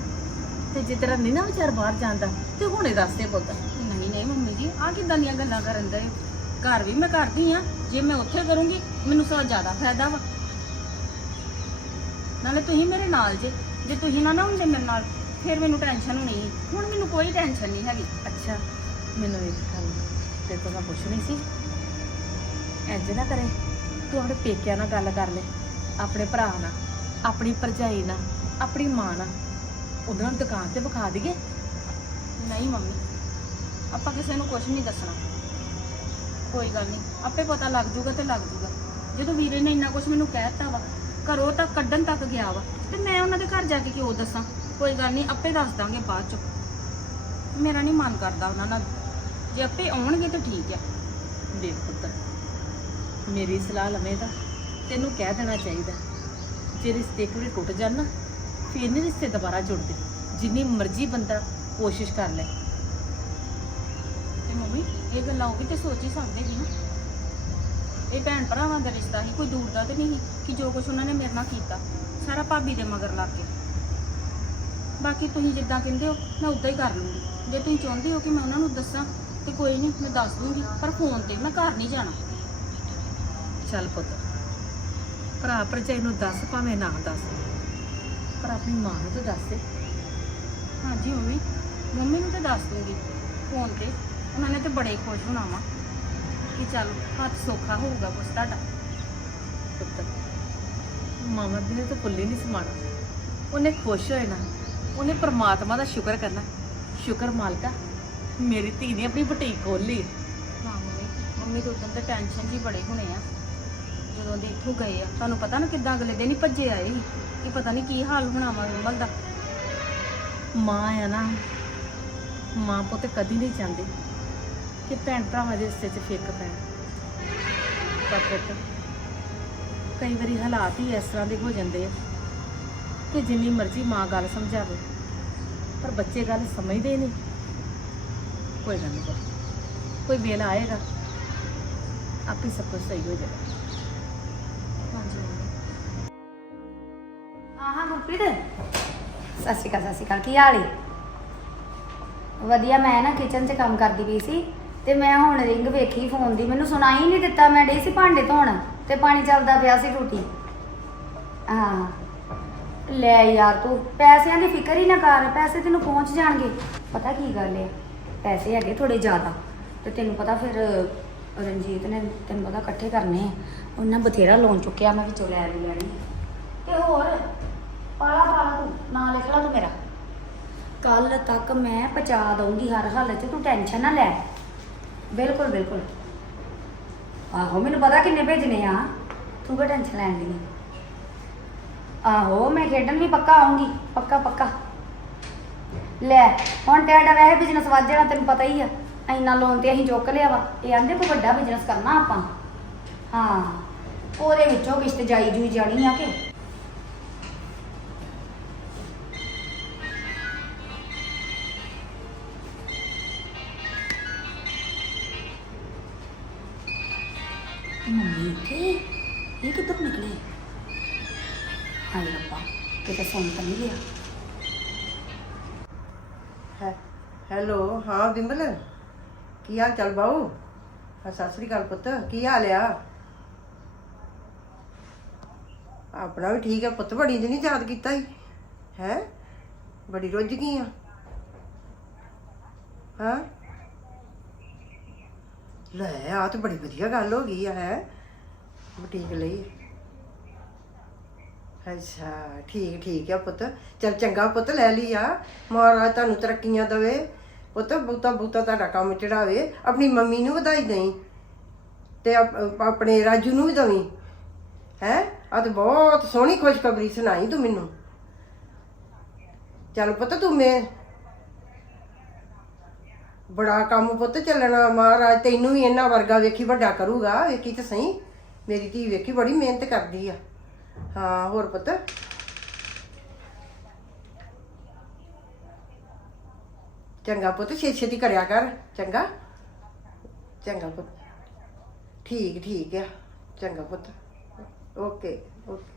ਤੇ ਜੇ ਤੇਰਾ ਨਹੀਂ ਨਾ ਵਿਚਾਰ ਬਾਹਰ ਜਾਂਦਾ ਤੇ ਹੁਣੇ ਦੱਸ ਦੇ ਪੁੱਤ। ਨਹੀਂ ਨਹੀਂ ਮੰਮੀ ਜੀ ਆ ਕਿਦਾਂ ਦੀਆਂ ਗੱਲਾਂ ਕਰਨ ਦੇ ਘਰ ਵੀ ਮੈਂ ਕਰਦੀ ਆ ਜੇ ਮੈਂ ਉੱਥੇ ਕਰੂੰਗੀ ਮੈਨੂੰ ਸਭ ਜ਼ਿਆਦਾ ਫਾਇਦਾ ਵਾ। ਨਾਲੇ ਤੁਸੀਂ ਮੇਰੇ ਨਾਲ ਜੇ ਜੇ ਤੁਸੀਂ ਨਾ ਨਾ ਹੁੰਦੇ ਮੇਰੇ ਨਾਲ ਫਿਰ ਮੈਨੂੰ ਟੈਨਸ਼ਨ ਹੋਣੀ ਸੀ। ਹੁਣ ਮੈਨੂੰ ਕੋਈ ਟੈਨਸ਼ਨ ਨਹੀਂ ਹੈਗੀ। ਅੱਛਾ ਮੈਨੂੰ ਇੱਕ ਗੱਲ ਤੇ ਤੋਂ ਮੈਂ ਪੁੱਛਣੀ ਸੀ। ਇੰਜ ਨਾ ਕਰੇ। ਤੂੰ ਆਪਣੇ ਪੇਕਿਆਂ ਨਾਲ ਗੱਲ ਕਰ ਲੈ ਆਪਣੇ ਭਰਾ ਨਾਲ ਆਪਣੀ ਭਰਜਾਈ ਨਾਲ ਆਪਣੀ ਮਾਂ ਨਾਲ। ਉਹਨਾਂ ਨੂੰ ਦੁਕਾਨ ਤੇ ਵਿਖਾ ਦਈਏ? ਨਹੀਂ ਮੰਮੀ ਆਪਾਂ ਕਿਸੇ ਨੂੰ ਕੁਝ ਨਹੀਂ ਦੱਸਣਾ। ਕੋਈ ਗੱਲ ਨਹੀਂ ਆਪੇ ਪਤਾ ਲੱਗ ਜੂਗਾ ਤੇ ਲੱਗ ਜੂਗਾ। ਜਦੋਂ ਵੀਰੇ ਨੇ ਇੰਨਾ ਕੁਝ ਮੈਨੂੰ ਕਹਿਤਾ ਵਾ ਘਰੋਂ ਤਾਂ ਕੱਢਣ ਤੱਕ ਗਿਆ ਵਾ ਤੇ ਮੈਂ ਉਹਨਾਂ ਦੇ ਘਰ ਜਾ ਕੇ ਕਿਉਂ ਦੱਸਾਂ? ਕੋਈ ਗੱਲ ਨਹੀਂ ਆਪੇ ਦੱਸ ਦਾਂਗੇ ਬਾਅਦ ਚ। ਮੇਰਾ ਨਹੀਂ ਮਨ ਕਰਦਾ ਉਹਨਾਂ ਨਾਲ। ਜੇ ਆਪੇ ਆਉਣਗੇ ਤਾਂ ਠੀਕ ਆ। ਦੇਖ ਪੁੱਤਰ ਮੇਰੀ ਸਲਾਹ ਲਵੇਂ ਦਾ ਤੈਨੂੰ ਕਹਿ ਦੇਣਾ ਚਾਹੀਦਾ। ਜੇ ਰਿਸ਼ਤੇ ਇੱਕ ਟੁੱਟ ਜਾਣ ਨਾ, ਫਿਰ ਨਹੀਂ ਰਿਸ਼ਤੇ ਦੁਬਾਰਾ ਜੁੜਦੇ। ਜਿੰਨੀ ਮਰਜ਼ੀ ਬੰਦਾ ਕੋਸ਼ਿਸ਼ ਕਰ ਲੈ। ਤੇ ਮੰਮੀ, ਇਹ ਗੱਲਾਂ ਉਹ ਵੀ ਤੇ ਸੋਚ ਹੀ ਸਕਦੇ ਸੀ ਨਾ। ਇਹ ਭੈਣ ਭਰਾਵਾਂ ਦਾ ਰਿਸ਼ਤਾ ਸੀ, ਕੋਈ ਦੂਰ ਦਾ ਤੇ ਨਹੀਂ ਕਿ ਜੋ ਕੁਝ ਉਹਨਾਂ ਨੇ ਮੇਰੇ ਨਾਲ ਕੀਤਾ। ਸਾਰਾ ਭਾਬੀ ਦੇ ਮਗਰ ਲੱਗ ਕੇ ਬਾਕੀ ਤੁਸੀਂ ਜਿੱਦਾਂ ਕਹਿੰਦੇ ਹੋ, ਮੈਂ ਉਦਾਂ ਹੀ ਕਰ ਲੂੰਗੀ। ਜੇ ਤੁਸੀਂ ਚਾਹੁੰਦੇ ਹੋ ਕਿ ਮੈਂ ਉਹਨਾਂ ਨੂੰ ਦੱਸਾਂ, ਤੇ ਕੋਈ ਨਹੀਂ, ਮੈਂ ਦੱਸ ਦੂੰਗੀ। ਪਰ ਫੋਨ ਤੇ ਮੈਂ ਘਰ ਨਹੀਂ ਜਾਣਾ। ਚੱਲ ਪੁੱਤ। ਭਰਾ ਭਰਜਾਈ ਨੂੰ ਦੱਸ ਭਾਵੇਂ ਨਾ ਦੱਸ। ਪਰ ਆਪਣੀ ਮਾਂ ਨੂੰ ਤਾਂ ਦੱਸ ਦੇ। ਹਾਂਜੀ ਮੰਮੀ ਮੰਮੀ ਨੂੰ ਤਾਂ ਦੱਸ ਦੂੰਗੀ। ਫੋਨ ਤੇ। ਉਹਨਾਂ ਨੇ ਤੇ ਬੜੇ ਖੁਸ਼ ਹੋਣਾ ਵਾ ਕਿ ਚੱਲ ਹੱਥ ਸੌਖਾ ਹੋਊਗਾ ਕੁਛ ਤੁਹਾਡਾ। ਪੁੱਤ ਮਾਮਾ ਦੀ ਨੇ ਤਾਂ ਪੁੱਲੀ ਨਹੀਂ ਸਮਾਣਾ। ਉਹਨੇ ਖੁਸ਼ ਹੋਏ ਨਾ ਉਹਨੇ ਪ੍ਰਮਾਤਮਾ ਦਾ ਸ਼ੁਕਰ ਕਰਨਾ। ਸ਼ੁਕਰ ਮਾਲਕਾ ਮੇਰੀ ਧੀ ਨੇ ਆਪਣੀ ਬੁਟੀਕ ਖੋਲੀ ਮੰਮੀ ਮੰਮੀ ਤੋਂ ਉਦੋਂ ਤੇ ਟੈਨਸ਼ਨ ਜੀ ਬੜੇ ਹੋਣੇ ਆ। ਜਦੋਂ ਦੇ ਇੱਥੋਂ ਗਏ ਆ, ਤੁਹਾਨੂੰ ਪਤਾ ਨਾ ਕਿੱਦਾਂ ਅਗਲੇ ਦਿਨ ਹੀ ਭੱਜੇ ਆਏ ਸੀ, ਕਿ ਪਤਾ ਨਹੀਂ ਕੀ ਹਾਲ ਹੋਣਾ ਵਾ ਵਿਮਲ ਦਾ। ਮਾਂ ਆ ਨਾ, ਮਾਂ ਪੁੱਤ ਕਦੀ ਨਹੀਂ ਚਾਹੁੰਦੇ ਕਿ ਭੈਣ ਭਰਾਵਾਂ ਦੇ ਰਿਸ਼ਤੇ 'ਚ ਫਿੱਕ ਪੈਣ। ਪਰ ਪੁੱਤ, ਕਈ ਵਾਰੀ ਹਾਲਾਤ ਹੀ ਇਸ ਤਰ੍ਹਾਂ ਦੇ ਹੋ ਜਾਂਦੇ ਆ, ਕਿ ਜਿੰਨੀ ਮਰਜ਼ੀ ਮਾਂ ਗੱਲ ਸਮਝਾਵੇ, ਪਰ ਬੱਚੇ ਗੱਲ ਸਮਝਦੇ ਨਹੀਂ ਕੋਈ ਗੱਲ ਨਹੀਂ ਕੋਈ ਵੇਲਾ ਆਏਗਾ, ਆਪੇ ਸਭ ਕੁਝ ਸਹੀ ਹੋ ਜਾਏਗਾ। ਹਾਂ ਹਾਂ, ਗੁਰਪ੍ਰੀਤ। ਸਤਿ ਸ਼੍ਰੀ ਅਕਾਲ, ਸਤਿ ਸ਼੍ਰੀ ਅਕਾਲ। ਕੀ ਹਾਲ ਏ? ਵਧੀਆ, ਮੈਂ ਨਾ ਕਿਚਨ 'ਚ ਕੰਮ ਕਰਦੀ ਪਈ ਸੀ ਤੇ ਮੈਂ ਹੁਣ ਰਿੰਗ ਵੇਖੀ ਫੋਨ ਦੀ। ਮੈਨੂੰ ਸੁਣਾਈ ਨਹੀਂ ਦਿੱਤਾ, ਮੈਂ ਡੇ ਸੀ ਭਾਂਡੇ ਧੋਣ ਤੇ ਪਾਣੀ ਚੱਲਦਾ ਪਿਆ ਸੀ ਟੂਟੀ ਹਾਂ। ਲੈ ਯਾਰ ਤੂੰ, ਪੈਸਿਆਂ ਦੀ ਫਿਕਰ ਹੀ ਨਾ ਕਰ, ਪੈਸੇ ਤੈਨੂੰ ਪਹੁੰਚ ਜਾਣਗੇ। ਪਤਾ ਕੀ ਗੱਲ ਏ? ਪੈਸੇ ਹੈਗੇ ਥੋੜੇ ਜ਼ਿਆਦਾ ਤੇ ਤੈਨੂੰ ਪਤਾ ਫਿਰ ਰਣਜੀਤ ਨੇ ਤੈਨੂੰ ਪਤਾ ਇਕੱਠੇ ਕਰਨੇ ਆ। ਉਹਨਾਂ ਬਥੇਰਾ ਲੋਨ ਚੁੱਕਿਆ, ਮੈਂ ਵਿੱਚੋਂ ਲੈ ਲਈ ਲੈਣੀ ਤੇ ਹੋਰ, ਪਾਲਾ ਪਾਲਾ ਤੱਕ ਮੈਂ ਪਹੁੰਚਾ ਦਊਂਗੀ ਹਰ ਹਾਲਤ 'ਚ, ਤੂੰ ਟੈਨਸ਼ਨ ਨਾ ਲੈ। ਬਿਲਕੁਲ ਬਿਲਕੁਲ। ਆਹੋ, ਮੈਨੂੰ ਪਤਾ ਕਿੰਨੇ ਭੇਜਨੇ ਆ। ਤੂੰ ਕੋ ਟੈਨਸ਼ਨ ਲੈਣ ਦੀ ਆਹੋ, ਮੈਂ ਖੇਡਣ ਵੀ ਪੱਕਾ ਆਉਂਗੀ ਪੱਕਾ ਪੱਕਾ। ਲੈ, ਹੁਣ ਤੁਹਾਡਾ ਵੈਸੇ ਬਿਜ਼ਨਸ ਵੱਧ ਜਾਣਾ, ਤੈਨੂੰ ਪਤਾ ਹੀ ਆ। ਇੰਨਾ ਲੋਨ ਤੇ ਅਸੀਂ ਚੁੱਕ ਲਿਆ ਵਾ। ਇਹ ਆਂਦੇ ਕੋਈ ਵੱਡਾ ਬਿਜ਼ਨਸ ਕਰਨਾ ਆਪਾਂ। ਹਾਂ। ਉਹਦੇ ਵਿੱਚੋਂ ਕਿਸ਼ਤ ਜਾਈ ਜੂਈ ਜਾਣੀ ਆ ਕਿ? ਮੰਮੀ ਇੱਥੇ? ਇਹ ਕਿੱਧਰ ਨਿਕਲੇ? ਹਾਏ ਰੱਬਾ ਕਿਤੇ ਫੋਨ ਤਾਂ ਨਹੀਂ ਲਿਆ ਹੈ ਹੈਲੋ ਹਾਂ ਬਿੰਬਲ। ਕੀ ਹਾਲ ਚਾਲ ਬਾਊ? ਹਾਂ ਸਤਿ ਸ੍ਰੀ ਅਕਾਲ ਪੁੱਤ ਕੀ ਹਾਲ ਆ? ਆਪਣਾ ਵੀ ਠੀਕ ਹੈ ਪੁੱਤ ਬੜੀ ਦਿਨ ਨਹੀਂ ਯਾਦ ਕੀਤਾ ਹੀ ਹੈ? ਬੜੀ ਰੁੱਝ ਗਈ ਆ। ਹਾਂ? ਲੈ ਆ ਤਾਂ ਬੜੀ ਵਧੀਆ ਗੱਲ ਹੋ ਗਈ ਆ, ਹੈ? ਬੁਟੀਕ ਲਈ। ਅੱਛਾ, ਠੀਕ ਠੀਕ ਆ ਪੁੱਤ। ਚਲ ਚੰਗਾ ਪੁੱਤ, ਲੈ ਲਈ ਆ। ਮਹਾਰਾਜ ਤੁਹਾਨੂੰ ਤਰੱਕੀਆਂ ਦੇਵੇ। ਪੁੱਤ, ਬੂਤਾ ਬੂਤਾ ਤੁਹਾਡਾ ਕੰਮ ਚੜਾਵੇ। ਆਪਣੀ ਮੰਮੀ ਨੂੰ ਵਧਾਈ ਦੇਈ। ਤੇ ਆਪਣੇ ਰਾਜੂ ਨੂੰ ਵੀ ਦਵੀਂ। ਹੈ? ਆ ਤੇ ਬਹੁਤ ਸੋਹਣੀ ਖੁਸ਼ਖਬਰੀ ਸੁਣਾਈ ਤੂੰ ਮੈਨੂੰ। ਚੱਲ ਪੁੱਤ ਤੂੰ ਮੈਂ ਬੜਾ ਕੰਮ ਪੁੱਤ ਚੱਲਣਾ ਮਹਾਰਾਜ, ਤੈਨੂੰ ਵੀ ਇਹਨਾਂ ਵਰਗਾ ਵੇਖੀ ਵੱਡਾ ਕਰੂਗਾ, ਵੇਖੀ ਤੇ ਸਹੀ। ਮੇਰੀ ਧੀ ਵੇਖੀ ਬੜੀ ਮਿਹਨਤ ਕਰਦੀ ਆ। ਹਾਂ, ਹੋਰ ਪੁੱਤ? ਚੰਗਾ ਪੁੱਤ ਛੇ ਛੇਤੀ ਕਰਿਆ ਕਰ, ਚੰਗਾ? ਚੰਗਾ ਪੁੱਤ। ਠੀਕ ਠੀਕ ਆ। ਚੰਗਾ ਪੁੱਤ। ਓਕੇ ਓਕੇ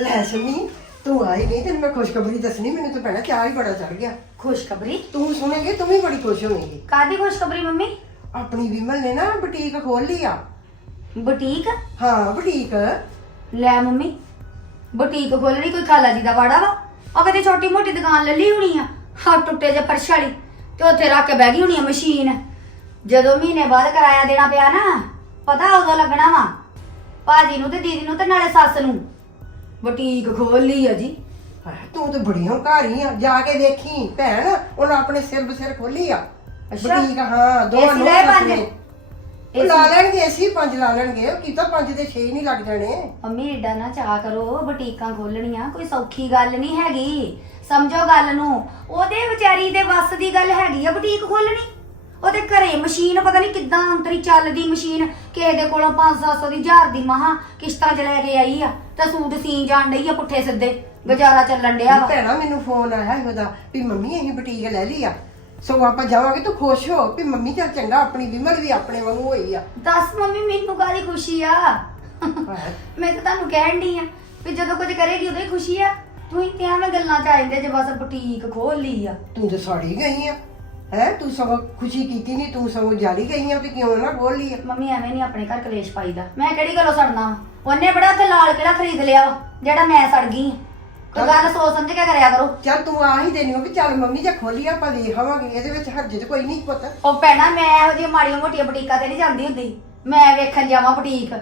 ਲੈ ਸੁਣੀ ਤੂੰ ਆਈ ਨਹੀਂ ਤੈਨੂੰ ਮੈਂ ਖੁਸ਼ਖਬਰੀ ਦੱਸਣੀ ਮੈਨੂੰ ਤਾਂ ਪਹਿਲਾਂ ਚਾਹ ਹੀ ਬੜਾ ਚੜ ਗਿਆ। ਖੁਸ਼ਖਬਰੀ? ਤੂੰ ਸੁਣੇਂਗੇ ਤੂੰ ਵੀ ਬੜੀ ਖੁਸ਼ ਹੋਵੇਂਗੀ ਕਾਦੀ ਖੁਸ਼ਖਬਰੀ ਮੰਮੀ? ਆਪਣੀ ਵਿਮਲ ਨੇ ਨਾ ਬੁਟੀਕ ਖੋਲ ਲਈ ਆ। ਬੁਟੀਕ? ਹਾਂ ਬੁਟੀਕ। ਲੈ ਮੰਮੀ ਬੁਟੀਕ ਖੋਲਣੀ ਕੋਈ ਖਾਲਾ ਜੀ ਦਾ ਵਾੜਾ ਵਾ। ਉਹ ਕਦੇ ਛੋਟੀ ਮੋਟੀ ਦੁਕਾਨ ਲੈ ਲਈ ਹੋਣੀ ਆ ਹਾਂ ਟੁੱਟੇ ਜੇ ਵਾਲੀ ਤੇ ਉੱਥੇ ਰੱਖ ਕੇ ਬਹਿ ਗਈ ਹੋਣੀ ਆ ਮਸ਼ੀਨ। ਜਦੋਂ ਮਹੀਨੇ ਬਾਅਦ ਕਿਰਾਇਆ ਦੇਣਾ ਪਿਆ ਨਾ ਪਤਾ ਉਦੋਂ ਲੱਗਣਾ ਵਾ। ਭਾਜੀ ਨੂੰ ਤੇ ਦੀਦੀ ਨੂੰ ਤੇ ਨਾਲੇ ਸੱਸ ਨੂੰ। ਬੁਟੀਕ ਖੋਲ ਲਈ ਆ ਜੀ। ਤੂੰ ਤਾਂ ਬੜੀ ਹੰਕਾਰੀ ਆ। ਜਾ ਕੇ ਦੇਖੀ ਭੈਣ ਉਹਨਾਂ ਆਪਣੇ ਸਿਰ ਬਸਿਰ ਖੋਲੀ ਆ। ਅੱਛਾ। ਬੁਟੀਕ ਹਾਂ ਦੋ AC ਲਏ ਪੰਜ? ਉਹ ਲਾ ਲੈਣਗੇ ਏਸੀ ਪੰਜ ਲਾ ਲੈਣਗੇ। ਉਹ ਕੀਤਾ ਪੰਜ ਦੇ 6 ਨਹੀਂ ਲੱਗ ਜਾਣੇ। ਮੰਮੀ ਏਡਾ ਨਾ ਚਾਹ ਕਰੋ ਬੁਟੀਕਾਂ ਖੋਲਣੀਆਂ ਕੋਈ ਸੌਖੀ ਗੱਲ ਨਹੀਂ ਹੈਗੀ। ਸਮਝੋ ਗੱਲ ਨੂੰ। ਉਹਦੇ ਵਿਚਾਰੀ ਦੇ ਵੱਸ ਦੀ ਗੱਲ ਹੈਗੀ ਆ ਬੁਟੀਕ ਖੋਲਣੀ ਉਹਦੇ ਘਰੇ ਮਸ਼ੀਨ ਪਤਾ ਨਹੀਂ ਕਿੱਦਾਂ ਅੰਤਰੀ ਚੱਲਦੀ ਮਸ਼ੀਨ ਕਿਸੇ ਦੇ ਕੋਲੋਂ 5-700 ਦੀ ਹਜ਼ਾਰ ਦੀ ਮਹਾ ਕਿਸ਼ਤਾਂ 'ਚ ਲੈ ਕੇ ਆਈ ਆ ਤੇ ਸੂਟ ਸੀਨ ਜਾਣ ਡਈ ਆ ਪੁੱਠੇ ਸਿੱਧੇ ਗੁਜ਼ਾਰਾ ਚੱਲਣ ਡਿਆ ਵਾ। ਭੈਣਾ ਮੈਨੂੰ ਫੋਨ ਆਇਆ ਸੀ ਉਹਦਾ ਵੀ ਮੰਮੀ ਅਸੀਂ ਬੁਟੀਕ ਲੈ ਲਈ ਆ। ਸੋ ਆਪਾਂ ਜਾਵਾਂਗੇ ਤੂੰ ਖੁਸ਼ ਹੋ ਵੀ ਮੰਮੀ ਚੱਲ ਚੰਗਾ ਆਪਣੀ ਵਿਮਲ ਵੀ ਆਪਣੇ ਵਾਂਗੂ ਹੋਈ ਆ। ਦੱਸ ਮੰਮੀ ਮੈਨੂੰ ਕਾਹਦੀ ਖੁਸ਼ੀ ਆ? ਮੈਂ ਤਾਂ ਤੁਹਾਨੂੰ ਕਹਿਣ ਡਈ ਆ ਵੀ ਜਦੋਂ ਕੁਝ ਕਰੇਗੀ ਉਦੋਂ ਹੀ ਖੁਸ਼ੀ ਆ। ਤੂੰ ਹੀ ਤੇ ਐਵੇਂ ਗੱਲਾਂ ਚ ਆ ਜਾਂਦੇ ਜੇ ਬਸ ਬੁਟੀਕ ਖੋਲ ਲਈ ਆ। ਤੂੰ ਤਾਂ ਸਾੜੀ ਗਈ ਆ। ਹੈ? ਤੂੰ ਸਗੋਂ ਖੁਸ਼ੀ ਕੀਤੀ ਨਹੀਂ ਤੂੰ ਸਗੋਂ ਜਾਲੀ ਗਈ ਆ ਵੀ ਕਿਉਂ ਨਾ ਖੋਲ ਲਈ ਆ? ਮੰਮੀ ਐਵੇਂ ਨਹੀਂ ਆਪਣੇ ਘਰ ਕਲੇਸ਼ ਪਾਈਦਾ। ਮੈਂ ਕਿਹੜੀ ਗੱਲੋਂ ਸੜਨਾ ਵਾ? ਉਹਨੇ ਬੜਾ ਤੇ ਲਾਲ ਕਿਹੜਾ ਖਰੀਦ ਲਿਆ ਵਾ ਜਿਹੜਾ ਮੈਂ ਸੜ ਗਈ ਆਂ। ਕੋਈ ਗੱਲ ਸੋਚ ਸਮਝ ਕੇ ਕਰਿਆ ਕਰੋ। ਚੱਲ ਤੂੰ ਆ ਹੀ ਦੇਣੀ ਹੋ ਵੀ ਚੱਲ ਮੰਮੀ ਜੇ ਖੋਲੀ ਆਪਾਂ ਵੇਖ ਆਵਾਂਗੇ ਇਹਦੇ ਵਿੱਚ ਹਰਜ ਕੋਈ ਨਹੀਂ ਪੁੱਤ। ਉਹ ਭੈਣਾ ਮੈਂ ਇਹੋ ਜਿਹੀ ਮਾੜੀਆਂ ਮੋਟੀਆਂ ਬੁਟੀਕਾਂ ਤੇ ਨਹੀਂ ਜਾਂਦੀ ਹੁੰਦੀ। ਮੈਂ ਵੇਖਣ ਜਾਵਾਂ ਬੁਟੀਕ।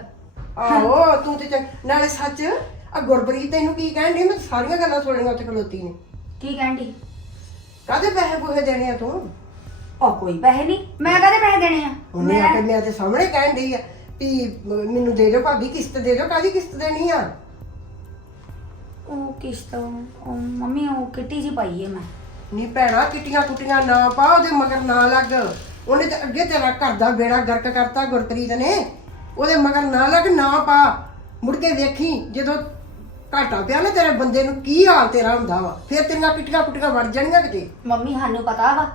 ਆਹੋ ਤੂੰ ਤੇ ਚੰਗ- ਨਾਲੇ ਸੱਚ ਆ ਗੁਰਪ੍ਰੀਤ ਤੈਨੂੰ ਕੀ ਕਹਿਣ ਡਈ? ਮੈਂ ਸਾਰੀਆਂ ਗੱਲਾਂ ਸੁਣੀਆਂ ਉੱਥੇ ਖਲੋਤੀ ਨੇ। ਕੀ ਕਹਿੰਦੀ ਕਾਹਦੇ ਪੈਸੇ ਪੂਹੇ ਦੇਣੇ ਆ ਤੂੰ? ਉਹ ਕੋਈ ਪੈਸੇ ਨਹੀਂ ਮੈਂ ਕਦੇ ਪੈਸੇ ਦੇਣੇ ਆ? ਉਹਨੇ ਆ ਕੇ ਮੈਂ ਤੇ ਸਾਹਮਣੇ ਕਹਿਣ ਡਈ ਆ ਵੀ ਮੈਨੂੰ ਦੇ ਦਿਓ ਭਾਬੀ ਕਿਸ਼ਤ ਦੇ ਦਿਓ ਕਾਹਦੀ ਕਿਸ਼ਤ ਦੇਣੀ ਆ? ਉਹ ਕਿਸ਼ਤ ਉਹ ਮੰਮੀ ਉਹ ਕਿੱਟੀ ਜੀ ਪਾਈ ਹੈ ਮੈਂ। ਨੀ ਭੈਣਾ ਕਿਟੀਆਂ ਕੁਟੀਆਂ ਨਾ ਪਾ ਉਹਦੇ ਮਗਰ ਨਾ ਲੱਗ। ਉਹਨੇ ਤੇ ਅੱਗੇ ਤੇਰਾ ਘਰ ਦਾ ਬੇੜਾ ਗਰਕ ਕਰਤਾ ਗੁਰਪ੍ਰੀਤ ਨੇ। ਉਹਦੇ ਮਗਰ ਨਾ ਲੱਗ ਨਾ ਪਾ। ਮੁੜ ਕੇ ਵੇਖੀ ਜਦੋਂ ਘਾਟਾ ਪਿਆ ਨਾ ਤੇਰੇ ਬੰਦੇ ਨੂੰ ਕੀ ਹਾਲ ਤੇਰਾ ਹੁੰਦਾ ਵਾ? ਫਿਰ ਤੇਰੀਆਂ ਕਿਟੀਆਂ ਕੁਟੀਆਂ ਵੜ ਜਾਣੀਆਂ ਕਿਤੇ? ਮੰਮੀ ਸਾਨੂੰ ਪਤਾ ਵਾ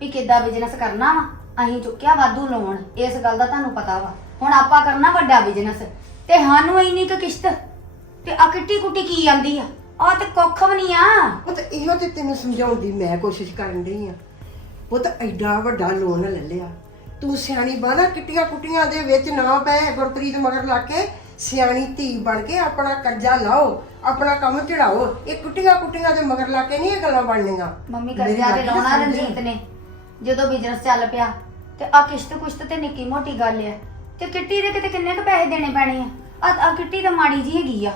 ਵੀ ਕਿੱਦਾਂ ਬਿਜ਼ਨਸ ਕਰਨਾ ਵਾ। ਅਸੀਂ ਚੁੱਕਿਆ ਵਾਧੂ ਲੋਨ ਇਸ ਗੱਲ ਦਾ ਤੁਹਾਨੂੰ ਪਤਾ ਵਾ। ਹੁਣ ਆਪਾਂ ਕਰਨਾ ਵੱਡਾ ਬਿਜ਼ਨਸ ਤੇ ਸਾਨੂੰ ਇੰਨੀ ਕੁ ਕਿਸ਼ਤ ਤੇ ਆ ਕਿੱਟੀ ਕੁੱਟੀ ਕੀ ਆਂਦੀ ਆ? ਆ ਤੇ ਕੁੱਖ ਵੀ ਨਹੀਂ ਆ। ਉਹ ਤਾਂ ਇਹੋ ਤੇ ਤੈਨੂੰ ਸਮਝਾਉਣ ਦੀ ਮੈਂ ਕੋਸ਼ਿਸ਼ ਕਰਨ ਡਈ ਆ। ਉਹ ਤਾਂ ਐਡਾ ਵੱਡਾ ਲੋਨ ਲੈ ਲਿਆ। ਤੂੰ ਸਿਆਣੀ ਬਾਨਾ ਕਿਟੀਆਂ ਕੁਟੀਆਂ ਦੇ ਵਿੱਚ ਨਾ ਪੈ ਗੁਰਪ੍ਰੀਤ ਮਗਰ ਲਾ ਕੇ। ਸਿਆਣੀ ਧੀ ਬਣ ਕੇ ਆਪਣਾ ਕਰਜ਼ਾ ਲਾਓ ਆਪਣਾ ਕੰਮ ਚੜਾਓ ਇਹ ਕੁਟੀਆਂ ਕੁਟੀਆਂ ਦੇ ਮਗਰ ਲਾ ਕੇ ਨਹੀਂ ਇਹ ਗੱਲਾਂ ਬਣਨੀਆਂ। ਮੰਮੀ ਕਰਜ਼ਾ ਤੇ ਲਾਉਣਾ। ਰਣਜੀਤ ਨੇ। ਜਦੋਂ ਬਿਜ਼ਨਸ ਚੱਲ ਪਿਆ ਤੇ ਆ ਕਿਸ਼ਤ ਕੁਸ਼ਤ ਤੇ ਨਿੱਕੀ ਮੋਟੀ ਗੱਲ ਆ। ਤੇ ਕਿੱਟੀ ਦੇ ਕਿਤੇ ਕਿੰਨੇ ਕੁ ਪੈਸੇ ਦੇਣੇ ਪੈਣੇ ਆ? ਆ ਕਿੱਟੀ ਤਾਂ ਮਾੜੀ ਜੀ ਹੈਗੀ ਆ।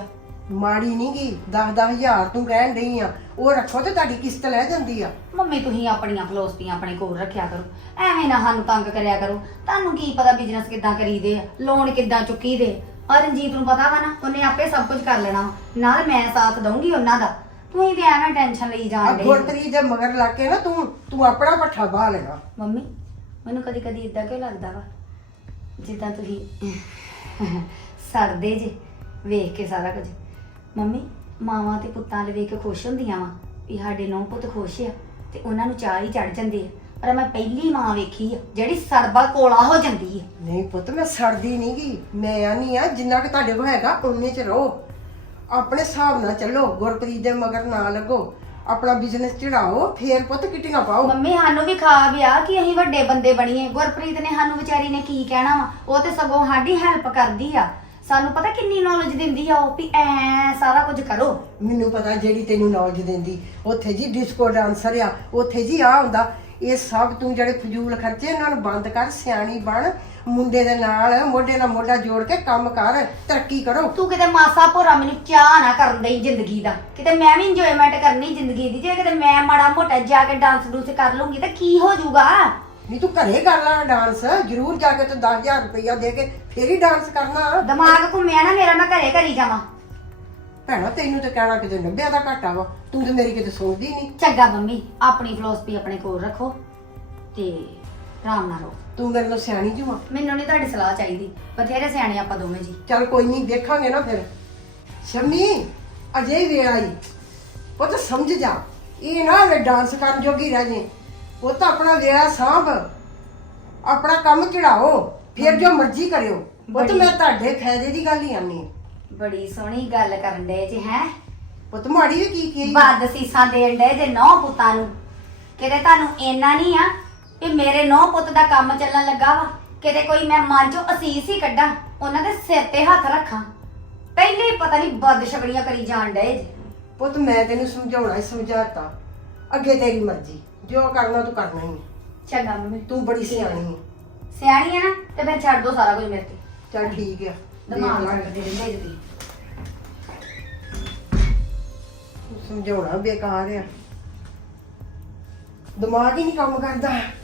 ਮਾੜੀ ਨਹੀਂ ਗੀ 10 ਹਜ਼ਾਰ ਤੂੰ ਕਹਿਣ ਡਈ ਆ ਉਹ ਰੱਖੋ ਤੇ ਤੁਹਾਡੀ ਕਿਸ਼ਤ ਲੈ ਜਾਂਦੀ ਆ। ਮੰਮੀ ਤੁਸੀਂ ਆਪਣੀਆਂ ਫਲੋਸਫੀਆਂ ਆਪਣੇ ਕੋਲ ਰੱਖਿਆ ਕਰੋ। ਐਵੇਂ ਨਾ ਸਾਨੂੰ ਤੰਗ ਕਰਿਆ ਕਰੋ। ਤੁਹਾਨੂੰ ਕੀ ਪਤਾ ਬਿਜ਼ਨਸ ਕਿੱਦਾਂ ਕਰੀਦੇ ਆ ਲੋਨ ਕਿੱਦਾਂ ਚੁੱਕੀਦੇ ਆ ਰਣਜੀਤ ਨੂੰ ਪਤਾ ਵਾ ਨਾ ਉਹਨੇ ਆਪੇ ਸਭ ਕੁਝ ਕਰ ਲੈਣਾ ਵਾ। ਨਾਲ ਮੈਂ ਸਾਥ ਦਊਂਗੀ ਉਹਨਾਂ ਦਾ। ਤੁਸੀਂ ਤੇ ਐਵੇਂ ਟੈਨਸ਼ਨ ਲਈ ਜਾਣ ਦੇ ਗੁਰਪ੍ਰੀਤ ਦੇ ਮਗਰ ਲੱਗ ਕੇ ਨਾ ਤੂੰ ਤੂੰ ਆਪਣਾ ਪੱਠਾ ਬਾਹ ਲੈਣਾ। ਮੰਮੀ ਮੈਨੂੰ ਕਦੀ ਕਦੀ ਇਦਾਂ ਕਿਉਂ ਲੱਗਦਾ ਵਾ? ਜਿੱਦਾਂ ਤੁਸੀਂ ਸੜਦੇ ਜੇ ਵੇਖ ਕੇ ਸਾਰਾ ਕੁਝ। ਮੰਮੀ ਮਾਵਾਂ ਤੇ ਪੁੱਤਾਂ ਦੇ ਵੇਖ ਕੇ ਖੁਸ਼ ਹੁੰਦੀਆਂ ਵਾ ਵੀ ਸਾਡੇ ਨੌ ਪੁੱਤ ਖੁਸ਼ ਆ ਤੇ ਉਹਨਾਂ ਨੂੰ ਚਾਹ ਹੀ ਚੜ ਜਾਂਦੇ ਆ। ਪਰ ਮੈਂ ਪਹਿਲੀ ਮਾਂ ਵੇਖੀ ਆ ਜਿਹੜੀ ਸੜਬਾ ਕੋਲਾ ਹੋ ਜਾਂਦੀ ਆ। ਨਹੀਂ ਪੁੱਤ ਮੈਂ ਸੜਦੀ ਨਹੀਂ ਗੀ। ਮੈਂ ਆਨੀ ਆ ਜਿੰਨਾ ਕਿ ਤੁਹਾਡੇ ਕੋਲ ਹੈਗਾ ਉਨੇ ਚ ਰਹੋ। ਆਪਣੇ ਹਿਸਾਬ ਨਾਲ ਚੱਲੋ ਗੁਰਪ੍ਰੀਤ ਦੇ ਮਗਰ ਨਾ ਲੱਗੋ। ਆਪਣਾ ਬਿਜ਼ਨਸ ਚੜਾਓ ਫੇਰ ਪੁੱਤ ਕਿਟੀਆਂ ਪਾਓ। ਮੰਮੀ ਸਾਨੂੰ ਵੀ ਖਾਬ ਆ ਕਿ ਅਸੀਂ ਵੱਡੇ ਬੰਦੇ ਬਣੀਏ। ਗੁਰਪ੍ਰੀਤ ਨੇ ਸਾਨੂੰ ਵਿਚਾਰੀ ਨੇ ਕੀ ਕਹਿਣਾ ਵਾ? ਉਹ ਤੇ ਸਗੋਂ ਸਾਡੀ ਹੈਲਪ ਕਰਦੀ ਆ। ਸਾਨੂੰ ਪਤਾ ਕਿੰਨੀ ਨੌਲੇਜ ਦਿੰਦੀ ਆ ਉਹ ਵੀ ਐ ਸਾਰਾ ਕੁਝ ਕਰੋ। ਮੈਨੂੰ ਪਤਾ ਜਿਹੜੀ ਤੈਨੂੰ ਨੌਲੇਜ ਦਿੰਦੀ। ਉੱਥੇ ਜੀ ਡਿਸਕੋ ਡਾਂਸਰ ਆ ਉੱਥੇ ਜੀ ਆ ਹੁੰਦਾ। ਇਹ ਸਭ ਤੂੰ ਜਿਹੜੇ ਫਜ਼ੂਲ ਖਰਚੇ ਇਹਨਾਂ ਨੂੰ ਬੰਦ ਕਰ ਸਿਆਣੀ ਬਣ ਮੁੰਡੇ ਦੇ ਨਾਲ ਮੋਢੇ ਨਾਲ ਮੋਢਾ ਜੋੜ ਕੇ ਕੰਮ ਕਰ ਤਰੱਕੀ ਕਰੋ। ਤੂੰ ਕਿਤੇ ਮਾਸਾ ਭੋਰਾ ਮੈਨੂੰ ਚਾਹ ਨਾ ਕਰਨ ਦੇਈ ਜ਼ਿੰਦਗੀ ਦਾ। ਕਿਤੇ ਮੈਂ ਵੀ ਇੰਜੋਇਮੈਂਟ ਕਰਨੀ ਜ਼ਿੰਦਗੀ ਦੀ ਜੇ ਕਿਤੇ ਮੈਂ ਮਾੜਾ ਮੋਟਾ ਜਾ ਕੇ ਡਾਂਸ ਡੂਸ ਕਰ ਲੂੰਗੀ ਤਾਂ ਕੀ ਹੋ ਜਾਊਗਾ? ਨਹੀਂ ਤੂੰ ਘਰੇ ਕਰ ਲੈ ਡਾਂਸ ਜ਼ਰੂਰ ਜਾ ਕੇ ਤੂੰ 10000 ਰੁਪਇਆ ਦੇ ਕੇ ਫੇਰ ਹੀ ਡਾਂਸ ਕਰਨਾ। ਦਿਮਾਗ ਘੁੰਮਿਆ ਨਾ ਮੇਰਾ ਮੈਂ ਘਰੇ ਘਰੀ ਜਾਵਾਂ। ਭੈਣਾ ਤੈਨੂੰ ਤੇ ਕਹਿਣਾ ਕਿਤੇ ਨੱਬਿਆ ਦਾ ਘਾਟਾ ਵਾ। ਤੂੰ ਤੇ ਮੇਰੀ ਕਿਤੇ ਸੁਣਦੀ ਨਹੀਂ। ਚੰਗਾ ਮੰਮੀ ਆਪਣੀ ਫਲੋਸਫੀ ਆਪਣੇ ਕੋਲ ਰੱਖੋ ਤੇ ਆਰਾਮ ਨਾਲ ਰਹੋ। ਤੂੰ ਮੇਰੇ ਨਾਲ ਸਿਆਣੀ ਜੂ ਆ। ਮੈਨੂੰ ਨਹੀਂ ਤੁਹਾਡੀ ਸਲਾਹ ਚਾਹੀਦੀ। ਬਥੇਰੇ ਸਿਆਣੇ ਆਪਾਂ ਦੋਵੇਂ ਜੀ। ਚੱਲ ਕੋਈ ਨਹੀਂ ਦੇਖਾਂਗੇ ਨਾ ਫਿਰ। ਸ਼ਮੀ ਅਜੇ ਹੀ ਵੇਲ ਆਈ। ਪੁੱਤ ਸਮਝ ਜਾ। ਇਹ ਨਾ ਵੇ ਡਾਂਸ ਕਰਨ ਜੋਗੀ ਰਹਿ ਜੇ। ਉਹ ਤਾਂ ਆਪਣਾ ਵੇਲਾ ਸਾਂਭ। ਆਪਣਾ ਕੰਮ ਚੜਾਓ। ਫਿਰ ਜੋ ਮਰਜ਼ੀ ਕਰਿਓ। ਉਹ ਤਾਂ ਬੜੀ- ਮੈਂ ਤੁਹਾਡੇ ਫਾਇਦੇ ਦੀ ਗੱਲ ਹੀ ਆਨੀ ਬੜੀ ਸੋਹਣੀ ਗੱਲ ਕਰਨ ਦੇ ਜੀ ਹੈ? ਪੁੱਤ ਮਾੜੀ ਵੀ ਕੀ ਕੀ ਵੱਧ ਸੀਸਾਂ ਦੇਣ ਦੇ ਜੇ ਨੌ ਪੁੱਤਾਂ ਨੂੰ। ਕਿਤੇ ਤੁਹਾਨੂੰ ਇੰਨਾ ਨਹੀਂ ਆ ਕਿ ਮੇਰੇ ਨੌ ਪੁੱਤ ਦਾ ਕੰਮ ਚੱਲਣ ਲੱਗਾ ਵਾ? ਕਿਤੇ ਕੋਈ ਮੈਂ ਮਨ ਚੋਂ ਅਸੀਸ ਹੀ ਕੱਢਾਂ ਉਹਨਾਂ ਦੇ ਸਿਰ ਤੇ ਹੱਥ ਰੱਖਾਂ। ਪਹਿਲੇ ਹੀ ਪਤਾ ਨਹੀਂ ਬਦ ਛਕੜੀਆਂ ਕਰੀ ਜਾਣ ਡਏ ਜੇ। ਪੁੱਤ ਮੈਂ ਤੈਨੂੰ ਸਮਝਾਉਣਾ ਹੀ ਸਮਝਾਤਾ। ਅੱਗੇ ਤੇਰੀ ਮਰਜ਼ੀ। ਜੋ ਕਰਨਾ ਤੂੰ ਕਰਨਾ ਹੀ ਹੈ। ਚੰਗਾ ਮੰਮੀ। ਤੂੰ ਬੜੀ ਸਿਆਣੀ ਹੈ ਸਿਆਣੀ ਹੈ ਨਾ ਤੇ ਫਿਰ ਛੱਡ ਦੋ ਸਾਰਾ ਕੁਝ ਮੇਰੇ ਤੇ। ਚੱਲ ਠੀਕ ਆ। ਦਿਮਾਗ। ਛੱਡਦੇ ਰਹਿੰਦੇ ਜੀ ਸਮਝਾਉਣਾ ਬੇਕਾਰ ਆ। ਦਿਮਾਗ ਹੀ ਨਹੀਂ ਕੰਮ ਕਰਦਾ।